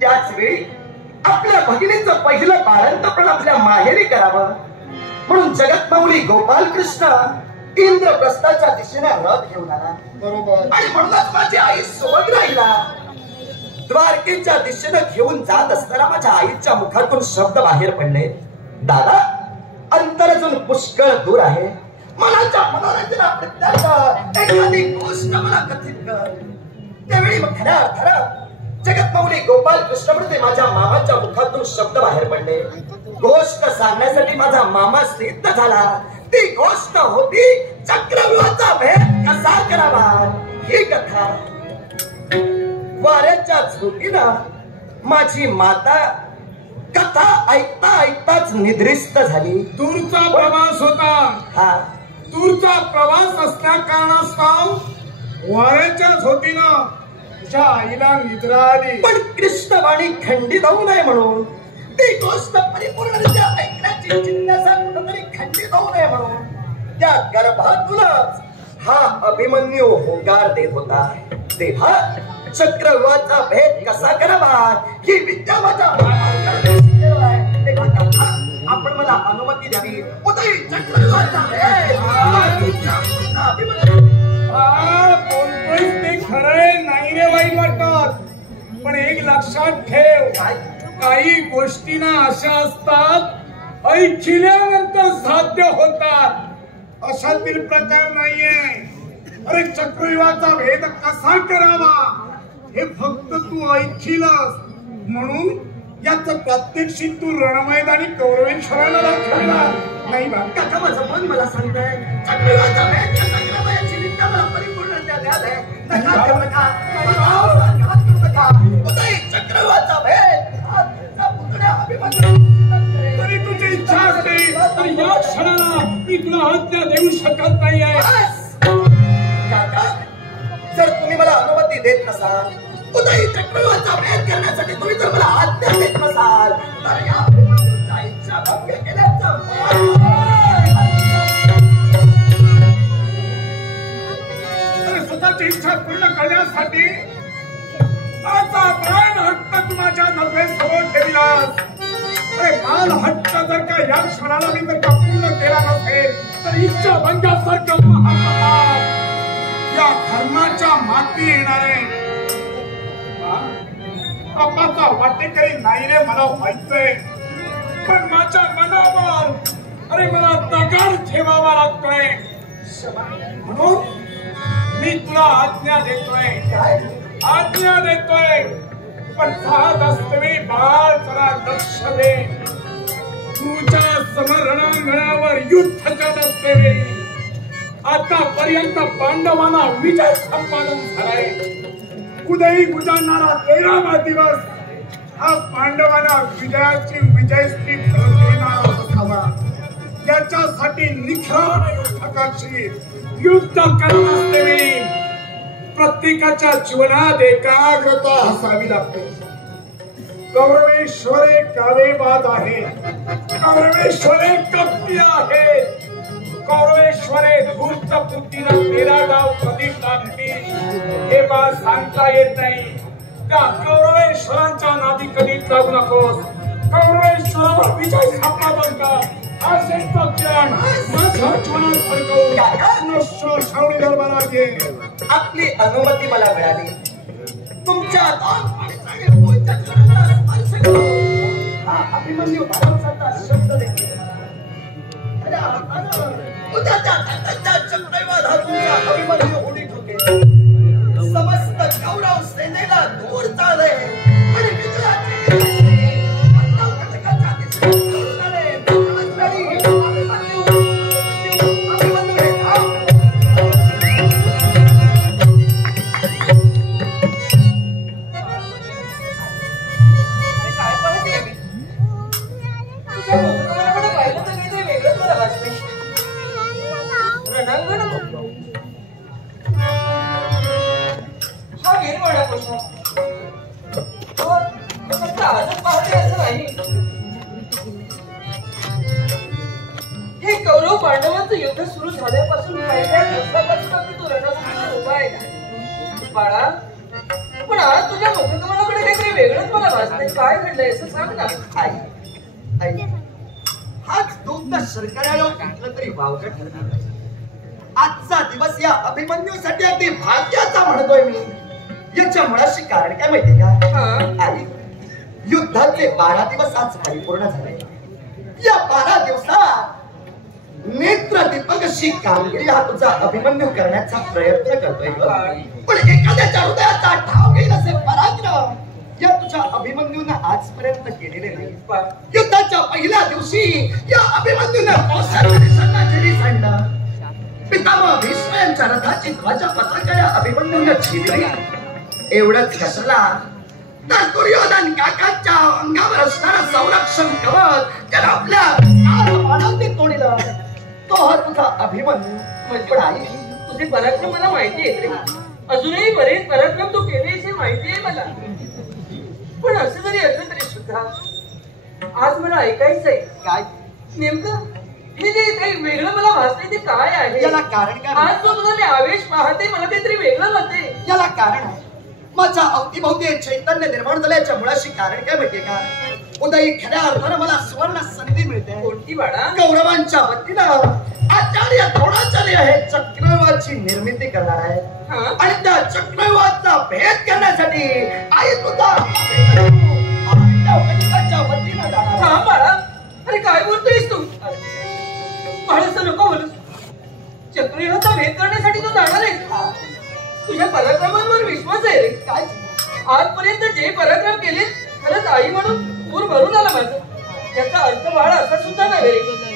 त्याच वेळी आपल्या भगिनीचं पहिलं बाळंतपण आपल्या माहेरी करावं म्हणून जगतमाऊली गोपाल कृष्ण इंद्रप्रस्थाच्या दिशेने रथ घेऊन आला. बरोबर. आणि म्हणूनच माझी आई सुभद्राईला द्वारकेच्या दिशेने घेऊन जात असताना माझ्या आईच्या मुखातून शब्द बाहेर पडले, दादा अंतर अजून पुष्कळ दूर आहे, मनाच्या मनोरंजनाप्रत्याचा एखादी गोष्ट मला कथित कर. त्यावेळी मग खरं जगतमाऊली गोपाल कृष्ण म्हणते माझ्या मामाच्या मुखातून शब्द बाहेर पडले. गोष्ट सांगण्यासाठी माझा मामा सिद्ध झाला. ती गोष्ट होती चक्रव्यूहाचा भेद कसा करावा ही कथा. वाऱ्याच्या झोपीनं माझी माता कथा ऐकता ऐकताच निद्रिस्त झाली. दूरचा प्रवास होता. हा, दूरचा प्रवास असल्या कारणास्तव वाऱ्याच्या झोतीनं तुझ्या आईला निद्रा आली. पण कृष्णवाणी खंडित होऊ नये म्हणून ती गोष्ट परिपूर्णरित्या ऐकण्याची जिज्ञासा कुठेतरी खंडित होऊ नये म्हणून त्या गर्भातूनच हा अभिमन्यू होकार देत होता. तेव्हा चक्रव्यूहाचा भेद कसा करावा ही विद्या माझ्या आपण मला अनुमती द्यावी. उदय चक्रव्यूहाचा भेद बोलतोयस ते खरंय, नाही रे वाईट वाटत. पण एक लक्षात ठेव, काही गोष्टींना अशा असतात ऐकल्यानंतर साध्य होतात, अशातील प्रकार नाहीये. अरे चक्रव्यूहाचा भेद कसा करावा हे फक्त तू ऐकशीलच म्हणून याच प्रात्यक्षिक तू रणमैदानी कौरवेश्वराला दाखवणार नाही बा. काका माझं मन मला सांगतंय चक्रव्यूहाचा भेद कसा करावा याची विद्या मला परिपूर्णरित्या द्याल आहे. नका करू नका. उदय चक्रव्यूहाचा भेद तरी तुझी इच्छा असते तर या क्षणाला मी तुला आज्ञा देऊ शकत नाही आहे. काका जर तुम्ही मला अनुमती देत नसाल, उदय चक्रव्यूहाचा भेद करण्यासाठी तुम्ही जर मला आज्ञा देत नसाल तर या इच्छा भंग केल्याचं स्वतःची इच्छा पूर्ण करण्यासाठी आता बाल हट्ट तू माझ्या नजरेसमोर ठेवलास. अरे बाल हट्ट जर का या क्षणाला मी जर का पूर्ण केला नसेल तर इच्छा भंगासारखं महापाप या धर्माच्या माती येणार आहे. पापाचा वाटेकरी नाही रे मला माहितीये, पण माझ्या मनावर अरे मला दगड ठेवावा लागतोय. म्हणून मी तुला आज्ञा देतोय पण जात असते बाळ जरा लक्ष दे. तुझ्या समरणांगणावर युद्ध करत असते. आतापर्यंत पांडवांना विजय संपादन झालाय. उदयी गुजारणारा 13वा दिवस हा पांडवांना विजयाची विजयश्री देणारा असावा. याच्यासाठी निखळ युद्धकाशी युद्ध करत असते. प्रत्येकाच्या जीवनात एकाग्रता असावी लागते. कौरवेश्वर एक कावेबाज आहे, कौरवेश्वर एक कपटी आहे, कौरवेश्वर एक धूर्त बुद्धीनं 13 गाव कधी टाकतील हे बाळ सांगता येत नाही. त्या कौरवेश्वरांच्या नादी कधीच लागू नकोस. कौरवेश्वरावर विजय संपादन कर असेच ज्ञान माझ्या जीवनात फडकवून श्रावणी दरबारात घे. आपली अनुमती मला मिळाली. तुमच्या हा अभिमन्यू महाराजांचा शब्द देखील अभिमन्यू होडी ठोके. समस्त कौरव सेनेला दूर चालले आणि विजयाची हे कौरव पांडवांचं युद्ध सुरू झाल्यापासून पहिल्या दिवसापासून अगदी तू रणभूमीवर उभा आहे बाळा. पण आज तुझ्या मुखकमलाकडे तुझ्याकडे काहीतरी वेगळंच मला भासतंय. काय घडलंय असं सांग ना. आई हाच दुग्ध शर्कऱ्यावर टाकलं तरी वावगं ठरणार. आजचा दिवस या अभिमन्यूसाठी अगदी भाग्याचा म्हणतोय मी. याच्या मुळाशी कारण काय माहितीये का आई? युद्धाचे 12 दिवस आज परिपूर्ण झाले. या 12 दिवसात नेत्र दीपकशी कामगिरी हा तुझा अभिमन्यू करण्याचा प्रयत्न करतोय ग. पण एखाद्याच्या हृदयाचा ठाव घेईल असे पराक्रम या तुझ्या अभिमन्यूनं आजपर्यंत केलेले नाही. युद्धाच्या पहिल्या दिवशी या अभिमन्यूनं कौशल्याने सन्नागिरी सांडलं. पितामह भीष्म यांच्या रथाची ध्वजा पताका या अभिमन्यूनं छिनली. एवढंच कशाला तर दुर्योधन काकाच्या अंगावर असणारा संरक्षण कवच त्याला आपल्या बाणांनी तोडलं. तो हा तुझा अभिमन्यू. पण आई तुझे पराक्रम मला माहिती आहे. अजूनही बरेच पराक्रम तू केले हे माहिती आहे मला. पण असं जरी असलं तरी सुद्धा आज मला ऐकायचंय काय नेमकं हे जे काही वेगळं मला भासतंय ते काय आहे. याला कारण काय? आज जो तुझा मी आवेश पाहते मला काहीतरी वेगळं वाटते. याला कारण आहे माझ्या अवतीभोवती चैतन्य निर्माण झाल्याच्या मुळाशी कारण काय माहितीये का? उदयी खऱ्या अर्थानं मला सुवर्ण संधी मिळते. कोणती बाळा? कौरवांच्या वतीनं आचार्य द्रोणाचार्य हे चक्रव्यूहाची निर्मिती करणार आहे. आणि त्या चक्रव्यूहाचा भेद करण्यासाठी आई तुझा वतीनं जाणार. हा बाळा, अरे काय बोलतोयस तू? बाळाचं नको बोलूस. चक्रव्यूहाचा भेद करण्यासाठी तू जाणार आहेस? तुझ्या पराक्रमांवर विश्वास आहे रे. काय आजपर्यंत जे पराक्रम केले खरंच आई म्हणून पूर भरून आला माझं. याचा अर्थ बाळा असा सुद्धा नव्हे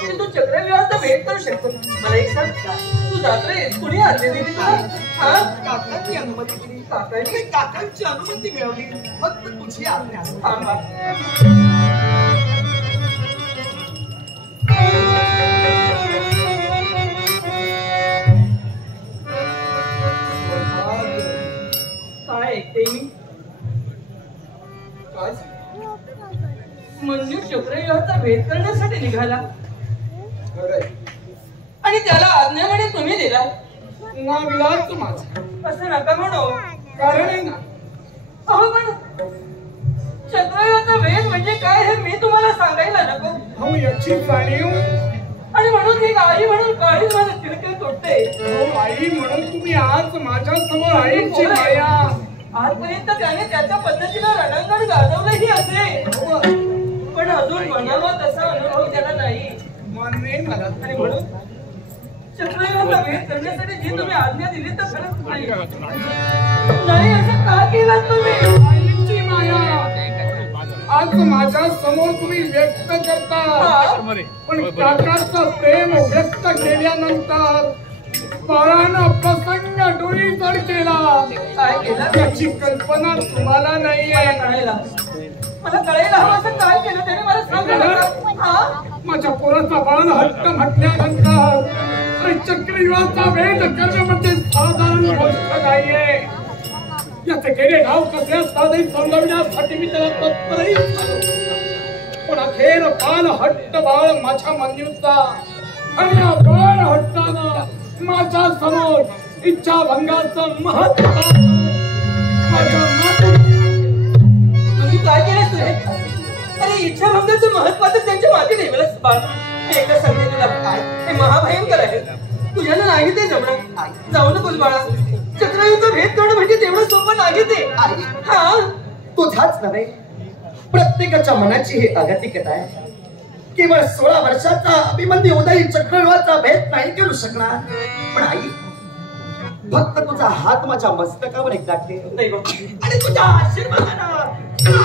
की तू चक्रव्यूहाचा भेद करू शकतो. मला एक सांग, तू जातोयस कुणी आज्ञा दिली तुला? काकांची अनुमती दिली. काकांची अनुमती मिळवली. फक्त तुझी आज्ञा असते. थांबा. काय ऐकते मी? मंजू चक्रव्यूहाचा भेद करण्यासाठी निघाला आणि त्याला आज्ञा म्हणे तुम्ही दिला. ना विलास माझा. असं नका म्हणू. कारण आहे ना. अहो पण चक्रव्यूहाचा भेद म्हणजे काय हे मी तुम्हाला सांगायला नको. हो याची जाणीव. आणि म्हणून ही आई म्हणून काळीच माझं तिळके तोडते. हो आई म्हणून तुम्ही आज माझ्या समोर आईची माया. आजपर्यंत त्याने त्याच्या पद्धतीनं रणांगण गाजवलंही असेल पण अजून म्हणावा तसा अनुभव त्याला नाही. मान्य मला. आणि म्हणून चक्रव्यूहाचा भेद करण्यासाठी जी तुम्ही आज्ञा दिली तर खरंच नाही असं का केलं तुम्ही? आईची माया आज माझ्या समोर तुम्ही व्यक्त करता. पण काकाचं प्रेम व्यक्त केल्यानंतर बाळानं प्रसंग डोळी जड केला. काय केलं? त्याची कल्पना तुम्हाला नाहीये. मला कळायला हवं असं काय केलं त्याने मला सांगा. माझ्या पोराचा बाळ हट्ट म्हटल्यानंतर चक्रव्यूहाचा भेद करणं म्हणजे साधारण गोष्ट नाहीये. याचे गेले नाव कसे असतात समजवण्यासाठी मी त्याला तत्परही झालो. पण अखेर बाळ हट्ट बाळ माझ्या मंजूचा आणि या बाळ हट्टानं माझ्या समोर इच्छा भंगाचं महत्व माझ्या काय केलं तुझे? अरे इच्छा भंगाचं महत्व तर त्यांच्या मागे ठेवलंच बाळ. मी एकदा सांगते तुला काय हे महाभयंकर आहे. तुझ्याला नाही ते जमणार. जाऊ नकोस बाळा. चक्रव्यूहाचा भेद करणं म्हणजे तेवढं सोपं नाही ते. हा तुझाच नव्हे प्रत्येकाच्या मनाची ही अगतिकता आहे. केवळ 16 वर्षाचा अभिमन्यू उदयी चक्रव्यूहाचा भेद नाही करू शकणार. पण आई फक्त तुझा हात माझ्या मस्तकावर एकदा ठेव आणि तुझ्या आशीर्वादानं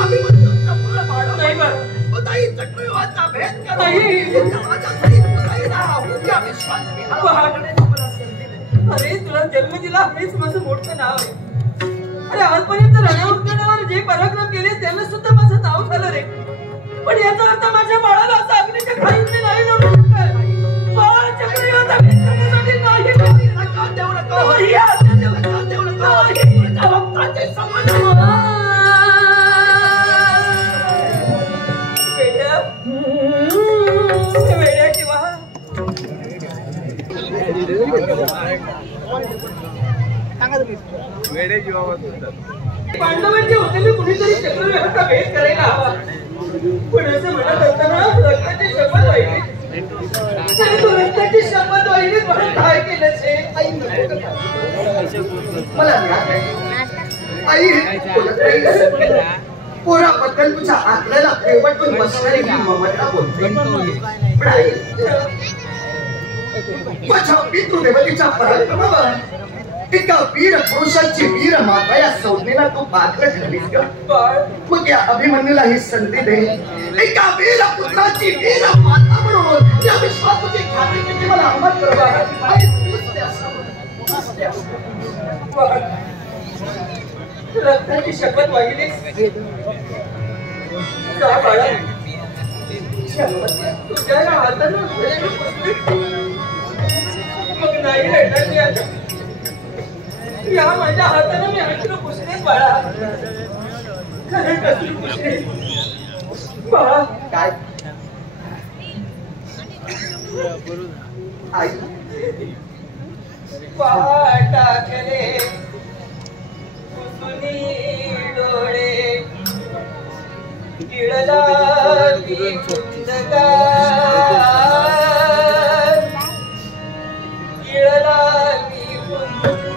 अभिमन्यूचा बळ वाढव. उदयी चक्रव्यूहाचा भेद कर. माझ्या घरी उदयी राहा. या विश्वास अरे तुला जन्म दिला हेच माझं मोठं नाव आहे. अरे आजपर्यंत रणावर जे पराक्रम केले त्यांना सुद्धा माझं नाव झालं रे. पण याचा अर्थ माझ्या बाळाला असं अग्नीच्या खाईत नाही जाऊ शकत. बाळ चक्रव्यूहाचा भेद करण्यासाठी नाही देऊ नको. ही आज्ञा देऊ नको. तुझ्या भक्ताचे संबंध वेड्या किंवा पांडवांचे होते कुणीतरी करायला हवा. पण असं म्हणत असताना रक्ताची शपथ वाहिली. तू रक्ताची शपथ वाहिली म्हणून काय केलं शे? आई मला आई पोराबद्दल तुझ्या आतल्याला फेवटून बसणारी ही ममता बोलते. पण आई माझ्या पितृदेवतेच्या पराक्रमावर एका वीर पुरुषाची वीर माता या संज्ञेला तू पात्र ठरलीस का? मग या अभिमन्यूला ही संधी दे. एका वीर पुत्राची वीर माता म्हणून या विश्वात तुझी खात्री किती मला अंमल रक्ताची शपथ वाहिलीस. जा बाळा, तुझ्या या हातानं मग नाही रडणार मी आता. या माझ्या हातानं मी अश्रू पुसले बाळा. खरंच अश्रू पुसले बाळा. काय आई टाकले कुसुनी डोळे गिळला मी कुंदका गिळला मी कुंदका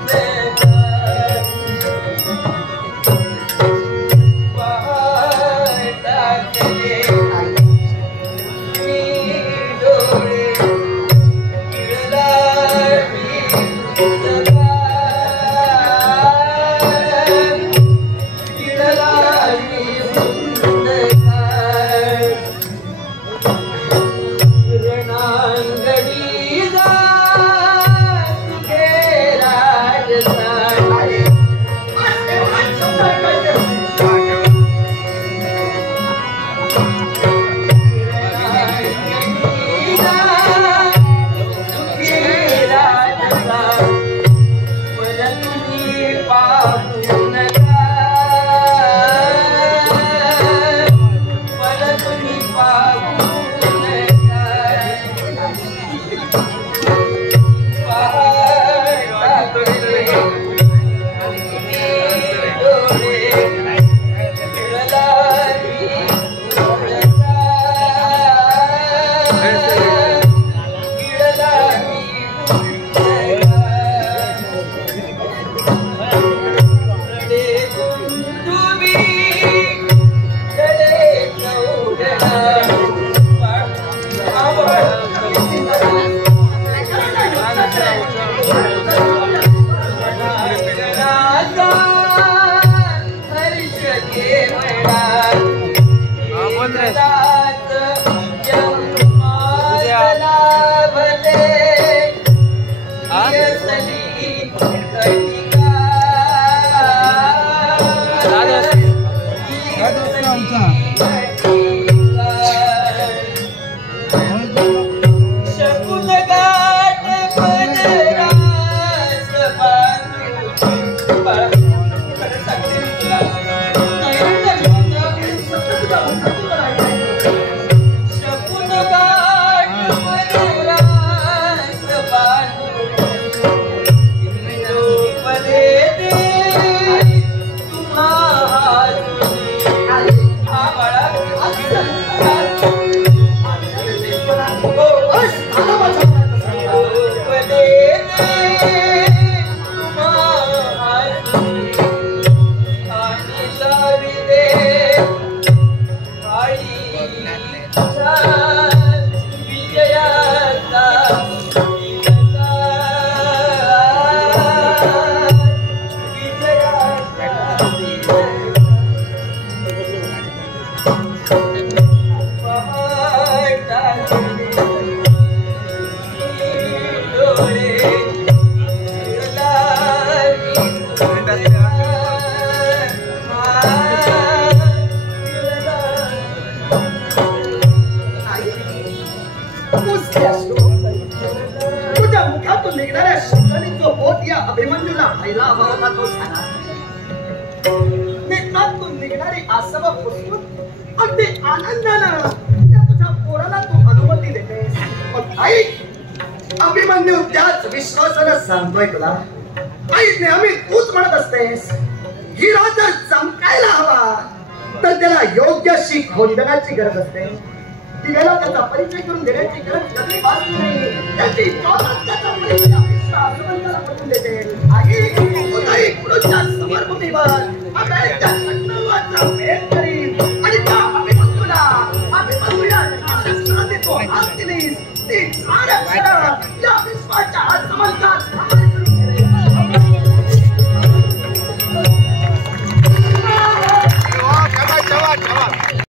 टाकले मी डोळे गिळला मी कुंदका अभिमन्यूला पहिला आवडता तो झाला. नेत्रातून निघणारी आसव पुसून अगदी आनंदानं त्या तुझ्या पोराला तू अनुमती देतेस. मग आई अभिमन्यू त्याच विश्वासानं सांगतोय तुला. आई नेहमी तूच म्हणत असतेस ही राजा चमकायला हवा. तर त्याला योग्य अशी खोंदनाची गरज असते. दिलेला त्याचा परिचय करून देण्याची गरज कधी भासली नाही. त्याची तोच त्याचा परिचय आजोबांना पटवून देते. आई कोणत्याही पुरुषाच्या समर्पणीवर अभेद्य सत्त्वाचा भेद करील आणि त्या अभिमन्यूला देतो हात दिलीस ती या विश्वाच्या समर्थ